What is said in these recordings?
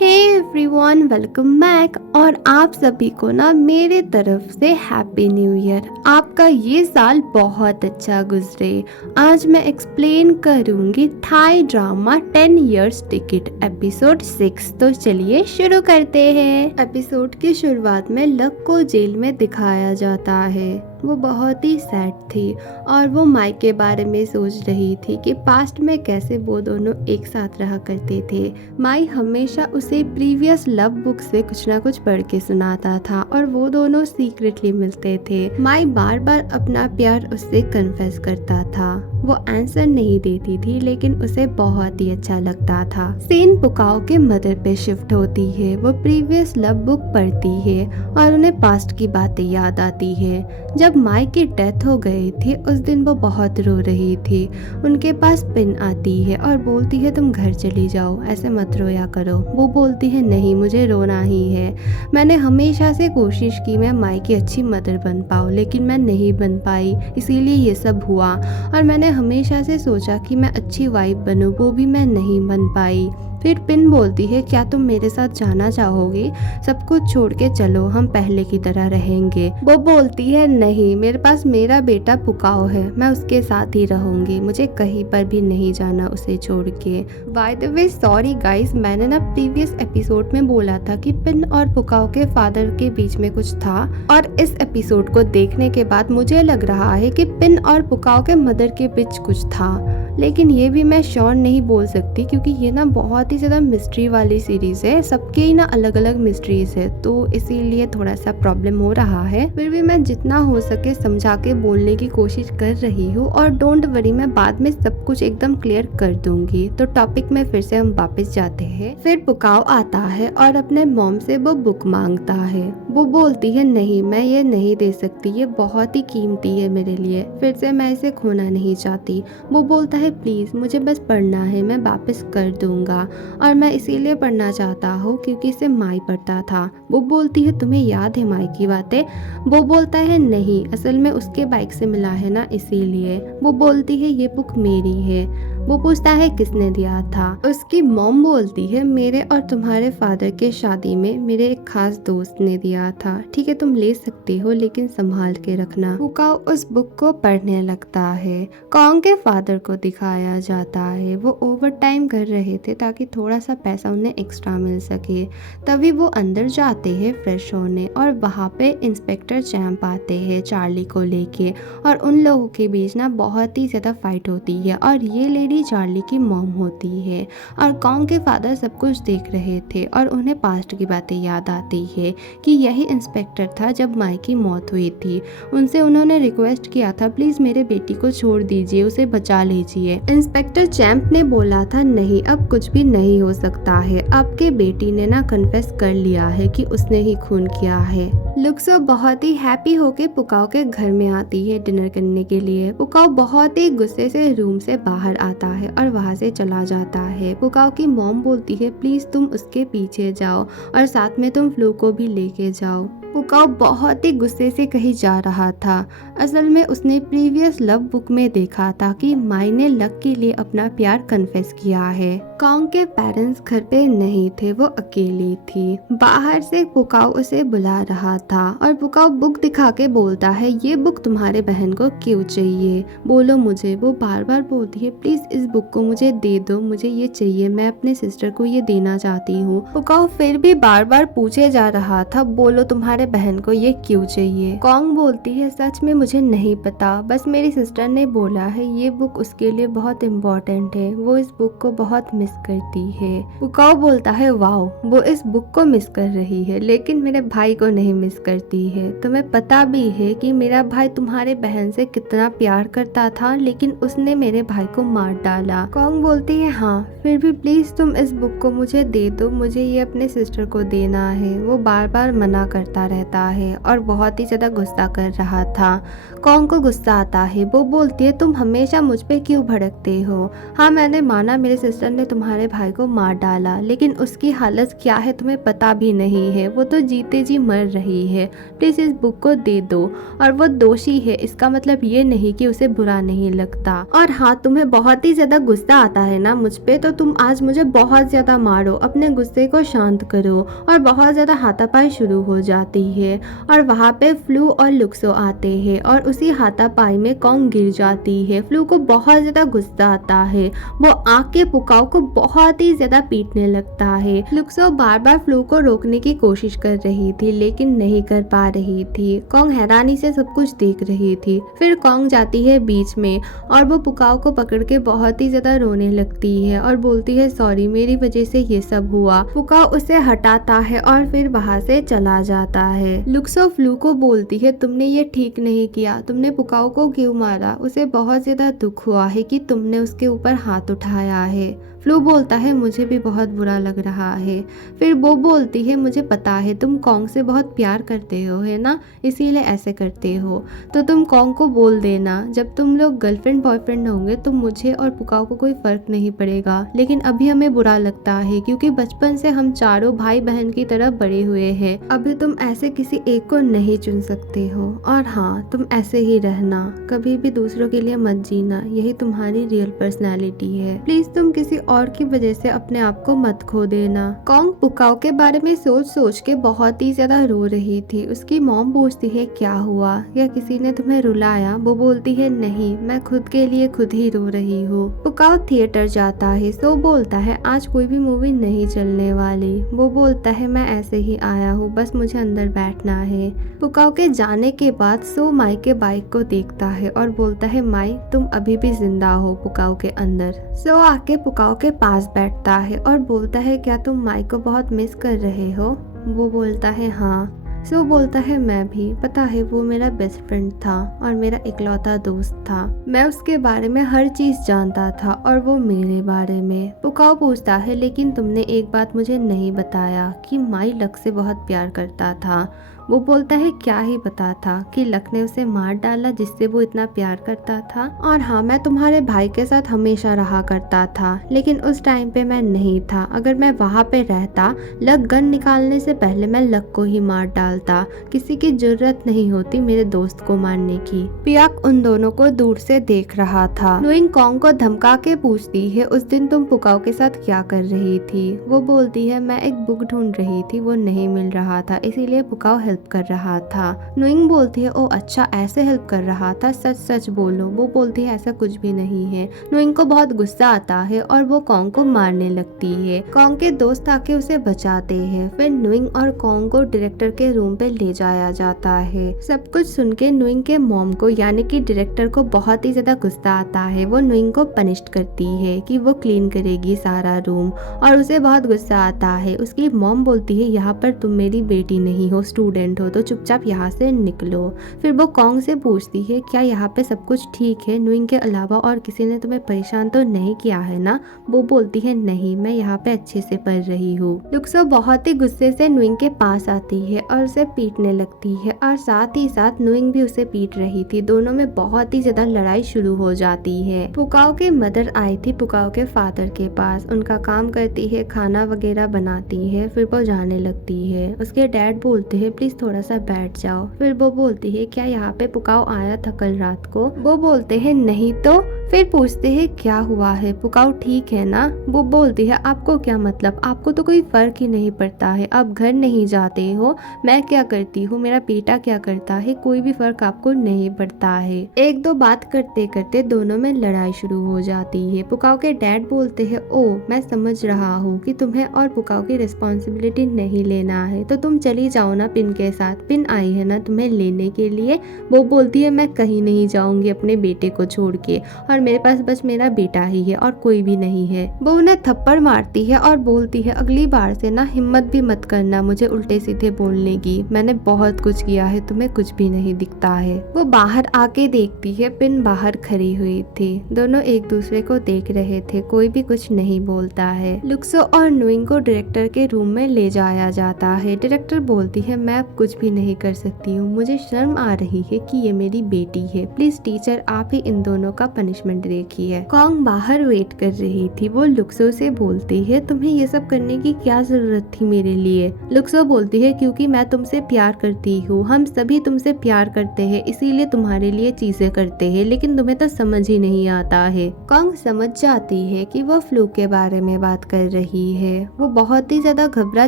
Hey everyone, welcome back. और आप सभी को ना मेरे तरफ से हैप्पी न्यू ईयर। आपका ये साल बहुत अच्छा गुजरे। आज मैं एक्सप्लेन करूंगी Thai drama 10 years ticket episode 6। तो चलिए शुरू करते हैं। एपिसोड की शुरुआत में लक को जेल में दिखाया जाता है। वो बहुत ही सैड थी और वो माई के बारे में सोच रही थी कि पास्ट में कैसे वो दोनों एक साथ रहा करते थे। माई हमेशा उसे प्रीवियस लव बुक से कुछ ना कुछ पढ़ के सुनाता था और वो दोनों सीक्रेटली मिलते थे। माई बार बार अपना प्यार उससे कन्फेस करता था। वो आंसर नहीं देती थी लेकिन उसे बहुत ही अच्छा लगता था। सीन पुकाओ के मदर पे शिफ्ट होती है। वो प्रीवियस लव बुक पढ़ती है और उन्हें पास्ट की बातें याद आती है। जब माई की डेथ हो गई थी उस दिन वो बहुत रो रही थी। उनके पास पिन आती है और बोलती है तुम घर चली जाओ, ऐसे मत रोया करो। वो बोलती है नहीं, मुझे रोना ही है। मैंने हमेशा से कोशिश की मैं माई की अच्छी मदर बन पाऊँ लेकिन मैं नहीं बन पाई, इसीलिए ये सब हुआ। और मैंने हमेशा से सोचा कि मैं अच्छी वाइफ बनूँ, वो भी मैं नहीं बन पाई। फिर पिन बोलती है क्या तुम मेरे साथ जाना चाहोगी? सब कुछ छोड़ के चलो, हम पहले की तरह रहेंगे। वो बोलती है नहीं, मेरे पास मेरा बेटा पुकाओ है, मैं उसके साथ ही रहूंगी, मुझे कहीं पर भी नहीं जाना उसे छोड़ के। By the way sorry guys, मैंने ना प्रीवियस एपिसोड में बोला था कि पिन और पुकाओ के फादर के बीच में कुछ था और इस एपिसोड को देखने के बाद मुझे लग रहा है कि पिन और पुकाओ के मदर के बीच कुछ था, लेकिन ये भी मैं श्योर नहीं बोल सकती क्योंकि ये ना बहुत ही ज़्यादा मिस्ट्री वाली सीरीज़ है। सबके ही ना अलग अलग मिस्ट्रीज है तो इसीलिए थोड़ा सा प्रॉब्लम हो रहा है। फिर भी मैं जितना हो सके समझा के बोलने की कोशिश कर रही हूँ और डोंट वरी, मैं बाद में सब कुछ एकदम क्लियर कर दूंगी। तो टॉपिक में फिर से हम वापस जाते हैं। फिर पुकाओ आता है और अपने मॉम से वो बुक मांगता है। वो बोलती है नहीं, मैं ये नहीं दे सकती, ये बहुत ही कीमती है मेरे लिए, फिर से मैं इसे खोना नहीं चाहती। वो बोलता है प्लीज़ मुझे बस पढ़ना है, मैं वापस कर दूंगा और मैं इसीलिए पढ़ना चाहता हूँ क्योंकि इसे माई पढ़ता था। वो बोलती है तुम्हें याद है माई की बातें? वो बोलता है नहीं, असल में उसके बाइक से मिला है ना इसीलिए। वो बोलती है ये बुक मेरी है। वो पूछता है किसने दिया था? उसकी मॉम बोलती है मेरे और तुम्हारे फादर के शादी में मेरे एक खास दोस्त ने दिया था, ठीक है तुम ले सकती हो लेकिन संभाल के रखना। पुकाओ उस बुक को पढ़ने लगता है। कॉन्ग के फादर को दिखाया जाता है। वो ओवर टाइम कर रहे थे ताकि थोड़ा सा पैसा उन्हें एक्स्ट्रा मिल सके। तभी वो अंदर जाते हैं फ्रेश होने और वहाँ पे इंस्पेक्टर चैंप आते हैं चार्ली को लेके और उन लोगों के बीच ना बहुत ही ज़्यादा फाइट होती है और ये लेडी चार्ली की मॉम होती है। और कॉन्ग के फादर सब कुछ देख रहे थे और उन्हें पास्ट की बातें याद आती है कि यही इंस्पेक्टर था जब माई की मौत हुई थी। उनसे उन्होंने रिक्वेस्ट किया था प्लीज़ मेरे बेटी को छोड़ दीजिए, उसे बचा लीजिए। इंस्पेक्टर चैंप ने बोला था नहीं, अब कुछ भी नहीं हो सकता है, आपके बेटी ने ना कन्फेस कर लिया है कि उसने ही खून किया है। लुक्सो बहुत ही हैप्पी होके पुकाओ के घर में आती है डिनर करने के लिए। पुकाओ बहुत ही गुस्से से रूम से बाहर आता है और वहाँ से चला जाता है। पुकाओ की मॉम बोलती है प्लीज तुम उसके पीछे जाओ और साथ में तुम फ्लू को भी लेके जाओ। पुकाओ बहुत ही गुस्से से कहीं जा रहा था। असल में उसने प्रीवियस लव बुक में देखा था कि माई ने लक के लिए अपना प्यार कन्फेस किया है। कॉन्ग के पेरेंट्स घर पे नहीं थे, वो अकेली थी। बाहर से पुकाओ उसे बुला रहा था और पुकाओ बुक दिखा के बोलता है ये बुक तुम्हारे बहन को क्यों चाहिए, बोलो मुझे। वो बार बार बोलती है प्लीज इस बुक को मुझे दे दो, मुझे ये चाहिए, मैं अपने सिस्टर को ये देना चाहती हूँ। पुकाओ फिर भी बार बार पूछे जा रहा था बोलो तुम्हारे बहन को ये क्यों चाहिए। कॉन्ग बोलती है सच में मुझे नहीं पता, बस मेरी सिस्टर ने बोला है ये बुक उसके लिए बहुत इम्पोर्टेंट है, वो इस बुक को बहुत मिस करती है। पुकाओ बोलता है वाओ, वो इस बुक को मिस कर रही है लेकिन मेरे भाई को नहीं मिस करती है। तुम्हें पता भी है कि मेरा भाई तुम्हारे बहन से कितना प्यार करता था लेकिन उसने मेरे भाई को मार डाला। कॉन्ग बोलती है हाँ, फिर भी प्लीज तुम इस बुक को मुझे दे दो, मुझे ये अपने सिस्टर को देना है। वो बार बार मना करता रहता है और बहुत ही ज़्यादा गुस्सा कर रहा था। कॉन्ग को गुस्सा आता है। वो बोलती है तुम हमेशा मुझ पे क्यों भड़कते हो? हाँ, मैंने माना मेरे सिस्टर ने तुम्हारे भाई को मार डाला, लेकिन उसकी हालत क्या है तुम्हें पता भी नहीं है। वो तो जीते जी मर रही है। प्लीज़ इस बुक को दे दो। और वो दोषी है, इसका मतलब ये नहीं कि उसे बुरा नहीं लगता। और हाँ, तुम्हें बहुत ही ज़्यादा गुस्सा आता है ना मुझ पे, तो तुम आज मुझे बहुत ज़्यादा मारो, अपने गुस्से को शांत करो। और बहुत ज़्यादा हाथापाई शुरू हो जाती है और वहाँ पे फ्लू और लुक्सो आते हैं और उसी हाथापाई में कॉन्ग गिर जाती है। फ्लू को बहुत ज़्यादा गुस्सा आता है। वो आके पुकाओ को बहुत ही ज़्यादा पीटने लगता है। लुक्सो बार बार फ्लू को रोकने की कोशिश कर रही थी, लेकिन नहीं कर पा रही थी। कॉन्ग हैरानी से सब कुछ देख रही थी। फिर कॉन्ग जाती है बीच में और वो पुकाओ को पकड़ के बहुत ही ज़्यादा रोने लगती है और बोलती है सॉरी, मेरी वजह से ये सब हुआ। पुकाओ उसे हटाता है और फिर वहाँ से चला जाता है। लुक्सो फ्लू को बोलती है तुमने ये ठीक नहीं किया, तुमने पुकाओ को क्यों मारा? उसे बहुत ज़्यादा दुख हुआ है कि तुमने उसके ऊपर हाथ उठाया है। फ्लू बोलता है मुझे भी बहुत बुरा लग रहा है। फिर वो बोलती है मुझे पता है तुम कॉन्ग से बहुत प्यार करते हो, है ना, इसीलिए ऐसे करते हो। तो तुम कॉन्ग को बोल देना, जब तुम लोग गर्लफ्रेंड बॉयफ्रेंड होंगे तो मुझे और पुकाओ को कोई फ़र्क नहीं पड़ेगा, लेकिन अभी हमें बुरा लगता है क्योंकि बचपन से हम चारों भाई बहन की तरह बड़े हुए हैं। अभी तुम ऐसे किसी एक को नहीं चुन सकते हो। और हाँ, तुम ऐसे ही रहना, कभी भी दूसरों के लिए मत जीना, यही तुम्हारी रियल पर्सनैलिटी है। प्लीज़ तुम किसी और की वजह से अपने आप को मत खो देना। कॉन्ग पुकाओ के बारे में सोच सोच के बहुत ही ज्यादा रो रही थी। उसकी मॉम पूछती है क्या हुआ, या किसी ने तुम्हें रुलाया? वो बोलती है नहीं, मैं खुद के लिए खुद ही रो रही हूँ। पुकाओ थिएटर जाता है। सो बोलता है आज कोई भी मूवी नहीं चलने वाली। वो बोलता है मैं ऐसे ही आया हूँ, बस मुझे अंदर बैठना है। पुकाओ के जाने के बाद सो माई के बाइक को देखता है और बोलता है माई तुम अभी भी जिंदा हो पुकाओ के अंदर। सो आके पुकाओ के पास बैठता है और बोलता है क्या तुम माई को बहुत मिस कर रहे हो? वो बोलता है हाँ। सो बोलता है मैं भी, पता है वो मेरा बेस्ट फ्रेंड था और मेरा इकलौता दोस्त था। मैं उसके बारे में हर चीज़ जानता था और वो मेरे बारे में। पुकाओ पूछता है लेकिन तुमने एक बात मुझे नहीं बताया कि माई लक से बहुत प्यार करता था। वो बोलता है क्या ही पता था कि लक ने उसे मार डाला जिससे वो इतना प्यार करता था। और हाँ, मैं तुम्हारे भाई के साथ हमेशा रहा करता था, लेकिन उस टाइम पे मैं नहीं था। अगर मैं वहाँ पे रहता, लक गन निकालने से पहले मैं लक को ही मार डालता। किसी की जरूरत नहीं होती मेरे दोस्त को मारने की। पियाक उन दोनों को दूर से देख रहा था। नोइंग कॉन्ग को धमका के पूछती है उस दिन तुम पुकाओ के साथ क्या कर रही थी? वो बोलती है मैं एक बुक ढूंढ रही थी, वो नहीं मिल रहा था, इसीलिए पुकाओ हेल्प कर रहा था। नोइंग बोलती है ओ अच्छा, ऐसे हेल्प कर रहा था, सच सच बोलो। वो बोलती है ऐसा कुछ भी नहीं है। नोइंग को बहुत गुस्सा आता है और वो कॉन्ग को मारने लगती है। कॉन्ग के दोस्त आके उसे बचाते हैं। फिर नोइंग और कॉन्ग को डायरेक्टर के रूम पे ले जाया जाता है। सब कुछ सुन के नोइंग के मॉम को यानी कि डायरेक्टर को बहुत ही ज्यादा गुस्सा आता है। वो नोइंग को पनिश करती है कि वो क्लीन करेगी सारा रूम और उसे बहुत गुस्सा आता है। उसकी मॉम बोलती है यहाँ पर तुम मेरी बेटी नहीं हो, स्टूडेंट हो, तो चुपचाप यहाँ से निकलो। फिर वो कॉन्ग से पूछती है क्या यहाँ पे सब कुछ ठीक है? नोइंग के अलावा और किसी ने तुम्हें परेशान तो नहीं किया है ना? वो बोलती है नहीं, मैं यहाँ पे अच्छे से पढ़ रही हूँ। लुक्सो बहुत ही गुस्से से नोइंग के पास आती है और उसे पीटने लगती है और साथ ही साथ नोइंग भी उसे पीट रही थी। दोनों में बहुत ही ज्यादा लड़ाई शुरू हो जाती है। पुकाओ की मदर आई थी पुकाओ के फादर के पास, उनका काम करती है, खाना वगैरह बनाती है। फिर वो जाने लगती है। उसके डैड बोलते हैं प्लीज थोड़ा सा बैठ जाओ। फिर वो बोलती है क्या यहाँ पे पुकाओ आया था कल रात को? वो बोलते हैं नहीं तो। फिर पूछते हैं क्या हुआ है, पुकाओ ठीक है ना? वो बोलती है आपको क्या मतलब, आपको तो कोई फर्क ही नहीं पड़ता है, आप घर नहीं जाते हो, मैं क्या करती हूँ, मेरा बेटा क्या करता है, कोई भी फर्क आपको नहीं पड़ता है। एक दो बात करते करते दोनों में लड़ाई शुरू हो जाती है। पुकाओ के डैड बोलते हैं ओ मैं समझ रहा हूँ कि तुम्हें और पुकाओ की रिस्पॉन्सिबिलिटी नहीं लेना है, तो तुम चली जाओ ना पिन के साथ, पिन आई है ना तुम्हें लेने के लिए। वो बोलती है मैं कहीं नहीं जाऊंगी अपने बेटे को छोड़ के, और और मेरे पास बस मेरा बेटा ही है और कोई भी नहीं है। वो उन्हें थप्पड़ मारती है और बोलती है अगली बार से ना हिम्मत भी मत करना मुझे उल्टे सीधे बोलने की, मैंने बहुत कुछ किया है, तुम्हें कुछ भी नहीं दिखता है। वो बाहर आके देखती है, पिन बाहर खड़ी हुई थी। दोनों एक दूसरे को देख रहे थे, कोई भी कुछ नहीं बोलता है। लुक्सो और नुइंग को डायरेक्टर के रूम में ले जाया जाता है। डायरेक्टर बोलती है मैं अब कुछ भी नहीं कर सकती हूँ, मुझे शर्म आ रही है कि ये मेरी बेटी है, प्लीज टीचर आप ही इन दोनों का पनिशमेंट देखिए। कॉन्ग बाहर वेट कर रही थी। वो लुक्सो से बोलती है तुम्हें ये सब करने की क्या जरूरत थी मेरे लिए। लुक्सो बोलती है क्योंकि मैं तुमसे प्यार करती हूँ, हम सभी तुमसे प्यार करते हैं, इसीलिए तुम्हारे लिए चीजें करते हैं, लेकिन तुम्हें तो समझ ही नहीं आता है। कॉन्ग समझ जाती है कि वो फ्लू के बारे में बात कर रही है। वो बहुत ही ज्यादा घबरा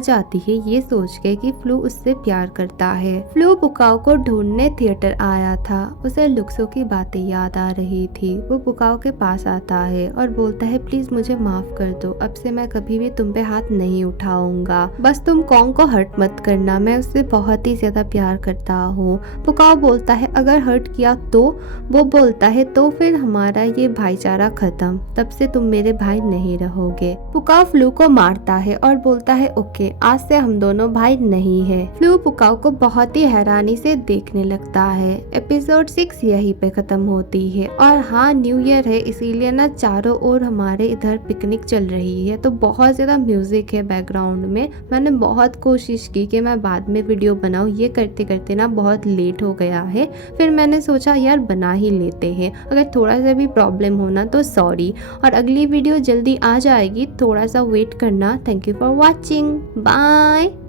जाती है ये सोच के कि फ्लू उससे प्यार करता है। फ्लू पुकाओ को ढूंढने थिएटर आया था। उसे लुक्सो की बातें याद आ रही थी। वो पुकाओ के पास आता है और बोलता है प्लीज मुझे माफ कर दो, अब से मैं कभी भी तुम पे हाथ नहीं उठाऊंगा, बस तुम कॉन्ग को हर्ट मत करना, मैं उससे बहुत ही ज्यादा प्यार करता हूँ। पुकाओ बोलता है अगर हर्ट किया तो? वो बोलता है तो फिर हमारा ये भाईचारा खत्म, तब से तुम मेरे भाई नहीं रहोगे। पुकाओ फ्लू को मारता है और बोलता है ओके आज से हम दोनों भाई नहीं है। फ्लू पुकाओ को बहुत ही हैरानी से देखने लगता है। एपिसोड 6 यहीं पे खत्म होती है। और हाँ न्यू ईयर है इसीलिए ना चारों ओर हमारे इधर पिकनिक चल रही है, तो बहुत ज्यादा म्यूजिक है बैकग्राउंड में। मैंने बहुत कोशिश की कि मैं बाद में वीडियो बनाऊं, ये करते करते ना बहुत लेट हो गया है, फिर मैंने सोचा यार बना ही लेते हैं, अगर थोड़ा सा भी प्रॉब्लम होना तो सॉरी। और अगली वीडियो जल्दी आ जाएगी, थोड़ा सा वेट करना। Thank you for watching, bye.